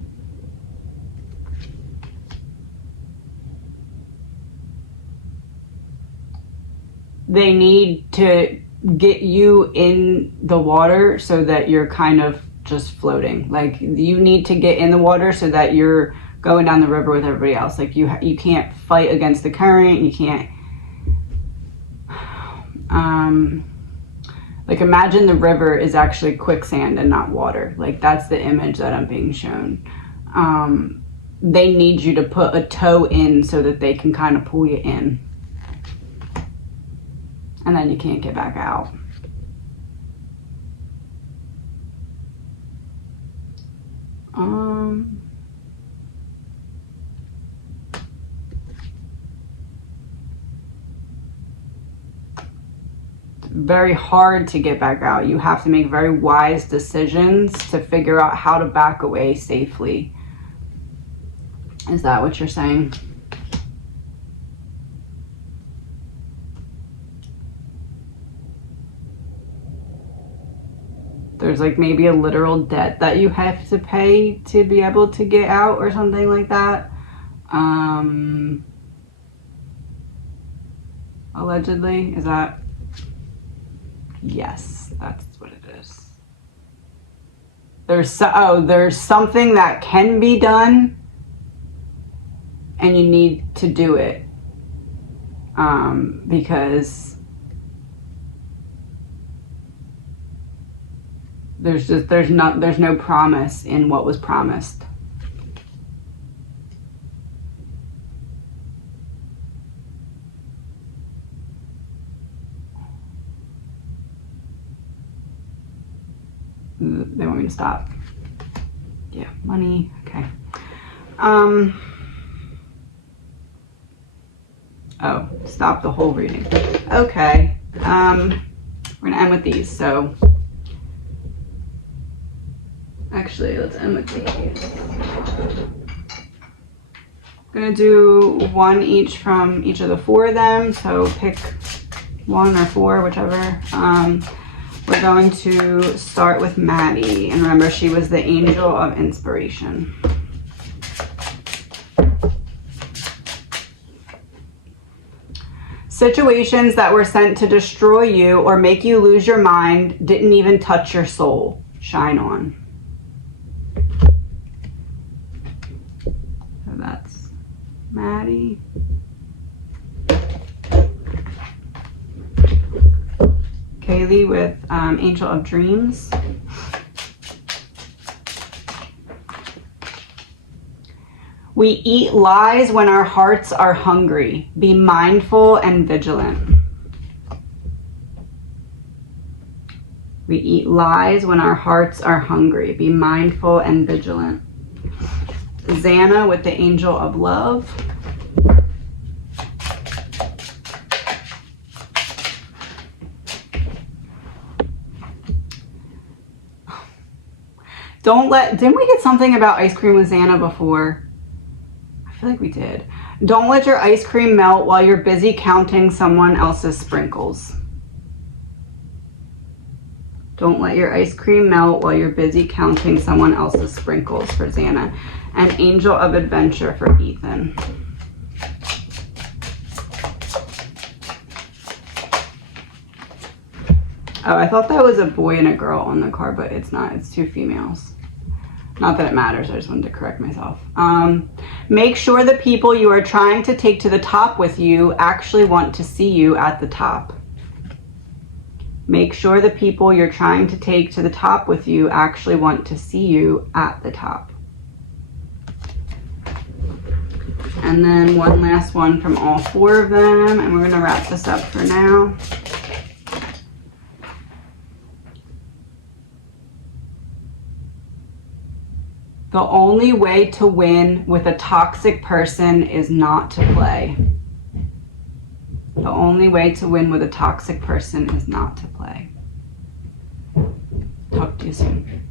they need to get you in the water so that you're kind of just floating. Like, you need to get in the water so that you're going down the river with everybody else. Like, you can't fight against the current. You can't like, imagine the river is actually quicksand and not water. Like, that's the image that I'm being shown. They need you to put a toe in so that they can kind of pull you in. And then you can't get back out. Very hard to get back out. You have to make very wise decisions to figure out how to back away safely. Is that what you're saying? There's like maybe a literal debt that you have to pay to be able to get out or something like that. Allegedly, is that? Yes, that's what it is. There's something that can be done and you need to do it. Because there's no promise in what was promised. They want me to stop. Yeah, money. Okay. Oh, stop the whole reading. Okay. We're gonna end with these. So, actually, let's end with these. I'm gonna do one each from each of the four of them. So pick one or four, whichever. We're going to start with Maddie. And remember, she was the angel of inspiration. Situations that were sent to destroy you or make you lose your mind didn't even touch your soul. Shine on. So that's Maddie. Kaylee with Angel of Dreams. We eat lies when our hearts are hungry. Be mindful and vigilant. We eat lies when our hearts are hungry. Be mindful and vigilant. Xana with the Angel of Love. Didn't we get something about ice cream with Xana before? I feel like we did. Don't let your ice cream melt while you're busy counting someone else's sprinkles. Don't let your ice cream melt while you're busy counting someone else's sprinkles for Xana. And Angel of Adventure for Ethan. Oh, I thought that was a boy and a girl on the card, but it's not. It's two females. Not that it matters, I just wanted to correct myself. Make sure the people you are trying to take to the top with you actually want to see you at the top. Make sure the people you're trying to take to the top with you actually want to see you at the top. And then one last one from all 4 of them, and we're going to wrap this up for now. The only way to win with a toxic person is not to play. The only way to win with a toxic person is not to play. Talk to you soon.